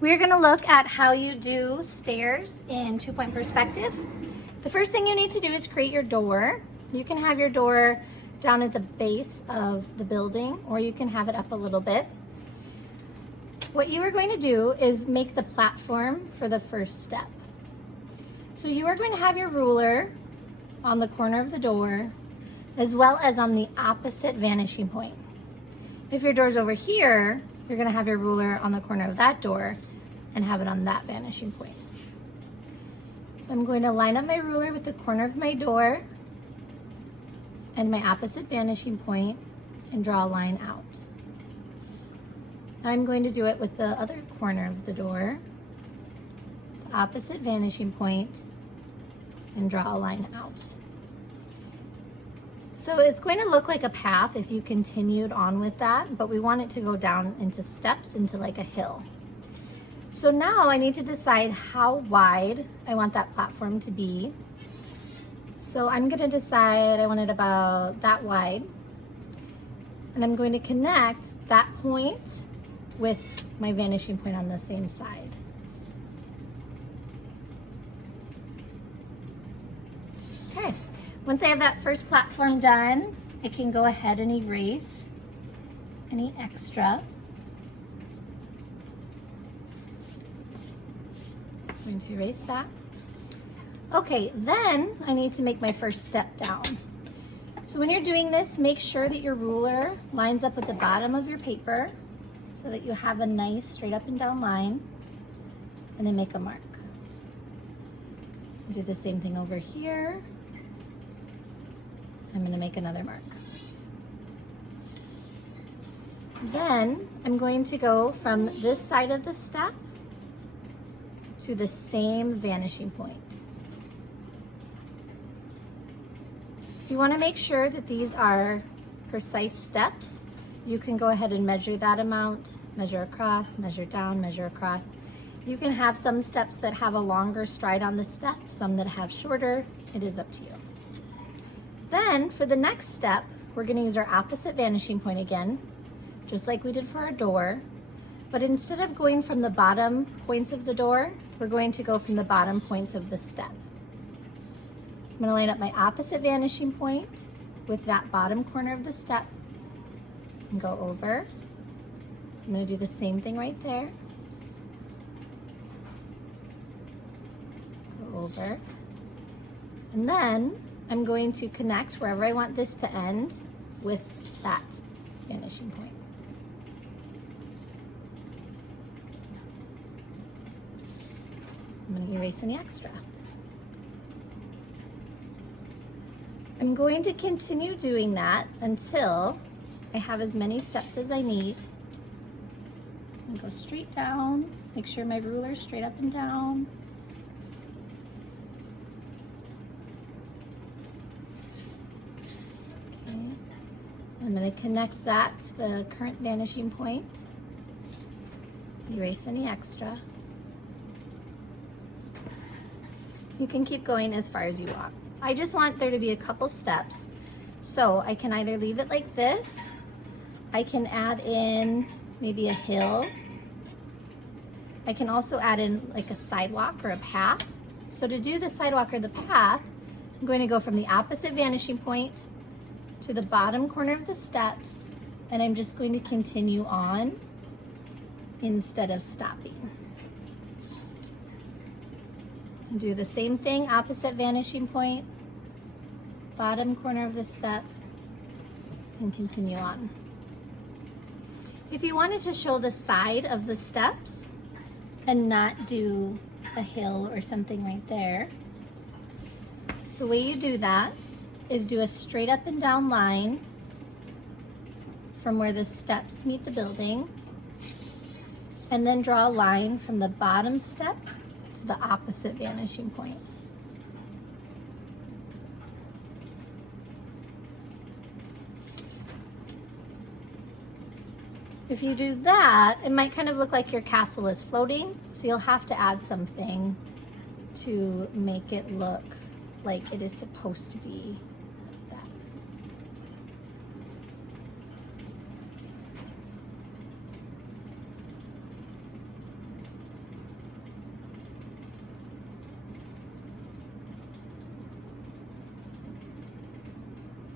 We're going to look at how you do stairs in 2-point perspective. The first thing you need to do is create your door. You can have your door down at the base of the building, or you can have it up a little bit. What you are going to do is make the platform for the first step. So you are going to have your ruler on the corner of the door, as well as on the opposite vanishing point. If your door's over here, you're going to have your ruler on the corner of that door and have it on that vanishing point. So I'm going to line up my ruler with the corner of my door and my opposite vanishing point and draw a line out. Now I'm going to do it with the other corner of the door, the opposite vanishing point, and draw a line out. So it's going to look like a path if you continued on with that, but we want it to go down into steps, into like a hill. So now I need to decide how wide I want that platform to be. So I'm going to decide I want it about that wide. And I'm going to connect that point with my vanishing point on the same side. Okay, once I have that first platform done, I can go ahead and erase any extra. I'm going to erase that. Okay, then I need to make my first step down. So when you're doing this, make sure that your ruler lines up with the bottom of your paper so that you have a nice straight up and down line, and then make a mark. Do the same thing over here. I'm going to make another mark. Then I'm going to go from this side of the step to the same vanishing point. If you want to make sure that these are precise steps, you can go ahead and measure that amount, measure across, measure down, measure across. You can have some steps that have a longer stride on the step, some that have shorter. It is up to you. Then for the next step, we're going to use our opposite vanishing point again, just like we did for our door. But instead of going from the bottom points of the door, we're going to go from the bottom points of the step. So I'm going to line up my opposite vanishing point with that bottom corner of the step and go over. I'm going to do the same thing right there. Go over. And then I'm going to connect wherever I want this to end with that vanishing point. I'm going to erase any extra. I'm going to continue doing that until I have as many steps as I need. And go straight down, make sure my ruler's straight up and down. Okay. I'm going to connect that to the current vanishing point. Erase any extra. You can keep going as far as you want. I just want there to be a couple steps. So I can either leave it like this, I can add in maybe a hill. I can also add in like a sidewalk or a path. So to do the sidewalk or the path, I'm going to go from the opposite vanishing point to the bottom corner of the steps, and I'm just going to continue on instead of stopping. And do the same thing, opposite vanishing point, bottom corner of the step, and continue on. If you wanted to show the side of the steps and not do a hill or something right there, the way you do that is do a straight up and down line from where the steps meet the building, and then draw a line from the bottom step to the opposite vanishing point. If you do that, it might kind of look like your castle is floating, so you'll have to add something to make it look like it is supposed to be like that.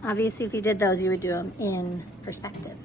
Obviously, if you did those, you would do them in perspective.